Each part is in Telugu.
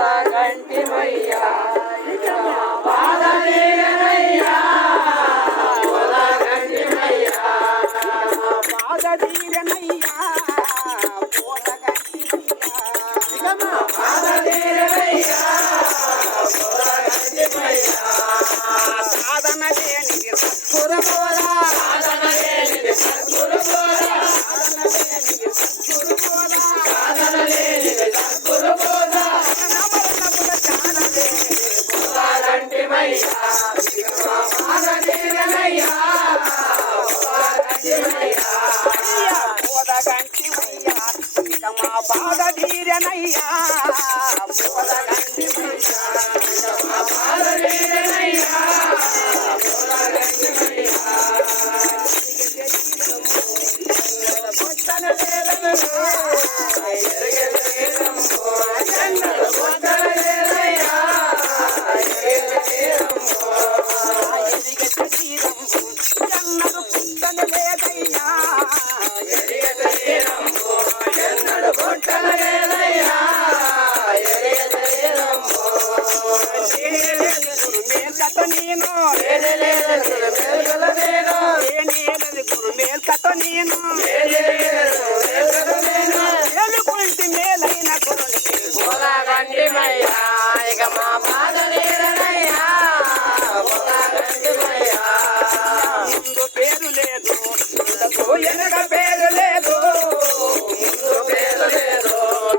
పొదగంటిమయ్యా పాదదీరనయ్యా పొదగంటిమయ్యా పాదదీరనయ్యా పొదగంటిమయ్యా పాదదీరనయ్యా పొదగంటిమయ్యా సాధన లేనిది సద్గురు బోధా సాధన లేనిది సద్గురు బోధా సాధన లేనిది సద్గురు బోధా సాధన లేనిది సద్గురు బోధా నమరనముల జ్ఞాన లేనిది పొదగంటిమయ్యా పాదదీరనయ్యా పొదగంటిమయ్యా పొదగంటిమయ్యా ఇక మా పాదదీరనయ్యా పొదగంటిమయ్యా ఇక మా పాదదీరనయ్యా పొదగంటిమయ్యా పొట్టన లేదనయ్యా ఎరగలేదమ్మో ఎన్నడ పొట్టన లేదయ్యా ఎరగలేదమ్మో ఎరగలేదమ్మో ఎన్నడ పొట్టన లేదయ్యా ఎరగలేదమ్మో ఎన్నడ పొట్టన లేదయ్యా ఎరగలేదమ్మో మేల్కత నేను మేల్కల నేను నేనేది గురు మేల్కత నేను మేలుకుంటి మేలైన గురునికి పొదగంటిమయ్యా ఇక మా పాదదీరనయ్యా పొదగంటిమయ్యా ముందు పేరు లేదు తులకు ఎనక పేరు లేదు ముందు పేరు లేదు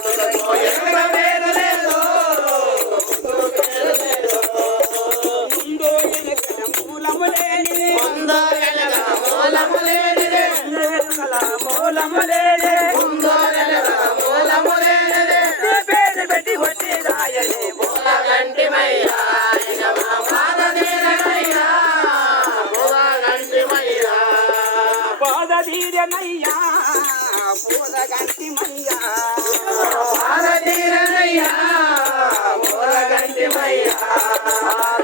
తులకు ఎనక పేరు లేదు ముందు పేరు లేదు ముందు ఎనక మూలము లేనిది ముందు ఎనక మూలము లేనిది ముందు వెనుకల మూలము లేనిది ముందు వెనక మూలము లేనిది పేరు పెట్టి కొట్టి రాయని పొదగంటిమయ్యా ఇక మా పాదదీరనయ్యా పొదగంటిమయ్యా పాదదీరనయ్యా పొదగంటిమయ్యా పాదదీరనయ్యా పొదగంటిమయ్యా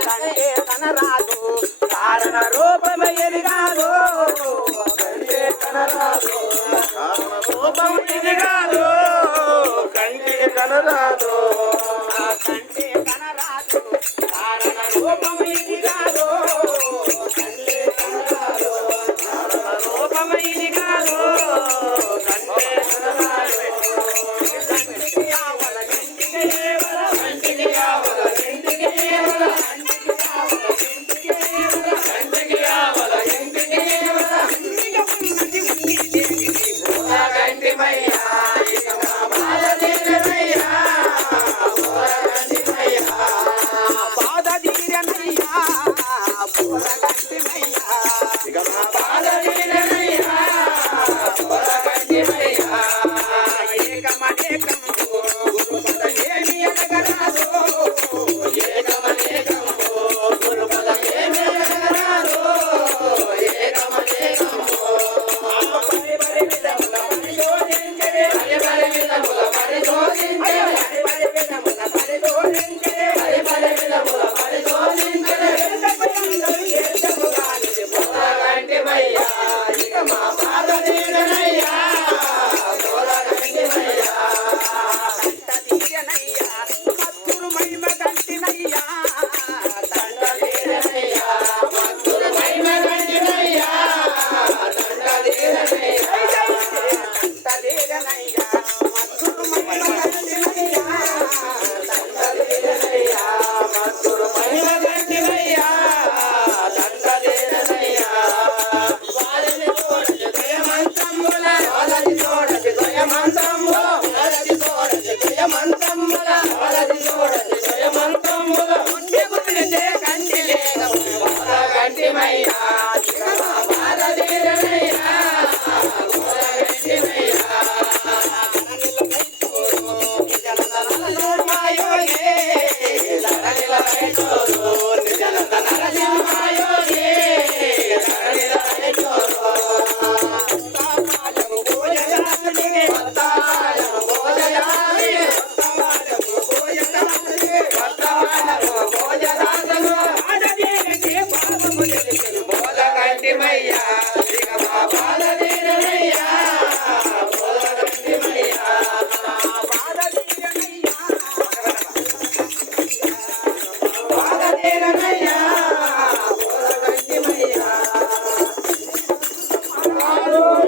కంటే కనరాదు కారణ రూపమ ఎరిగాదు కంటే కనరాదు కారణ రూపం ఎరిగాదు కంటే కనరాదు కంటే కనరాదు కారణ రూపం ఎరిగాదు కంటే కనరాదు కారణ రూపం ఎరిగాదు కంటే కనరాదు కంటికి ఆవల ఇంటికి ఏవల కంటికి ఆవల ఇంటికి ఏవల కంటికి ఆవల ఇంటికి ఏవల పొదగంటిమయ్యా ఇక మా పాదదీరనయ్యా పొదగంటిమయ్యా పాదదీరనయ్యా పొదగంటిమయ్యా ఇక మా పాదదీరనయ్యా పొదగంటిమయ్యా ఏకమనేకం గురుపద ఏమి అనగరాదు ఏకమనేకం గురుపద ఏమి అనగరాదు ఏకమనేకం పరిపరి విధముల పరిశోధించే పరిపరి విధముల పరిశోధించే పరిపరి విధముల పరిశోధించే పరిపరి విధముల పరిశోధించే పొదగంటిమయ్యా ఇక మా పాదదీరనయ్యా పొదగంటిమయ్యా తండదీరనయ్యా మధురు మహిమ గంటినయ్యా తండదీరనయ్యా మధురు మహిమ గంటినయ్యా తండదీరనయ్యా తండదీరనయ్యా మధురు మహిమ గంటినయ్యా తండదీరనయ్యా మధురు మహిమ గంటినయ్యా తండదీరనయ్యా వారిని చూడని దయమంతముల వారిని చూడని దయమంతముల వారిని చూడని దయమంతముల వారిని చూడని దయమంతముల ఉండి గురిచే కంటి లేదు పొదగంటిమయ్యా ఇక మా పాదదీరనయ్యా పొదగంటిమయ్యా నరసింహాయోగే నిజనంత నరసింహాయోగే పొదగంటిమయ్యా ఇక మా పాదదీరనయ్యా పొదగంటిమయ్యా పాదదీరనయ్యా ఓ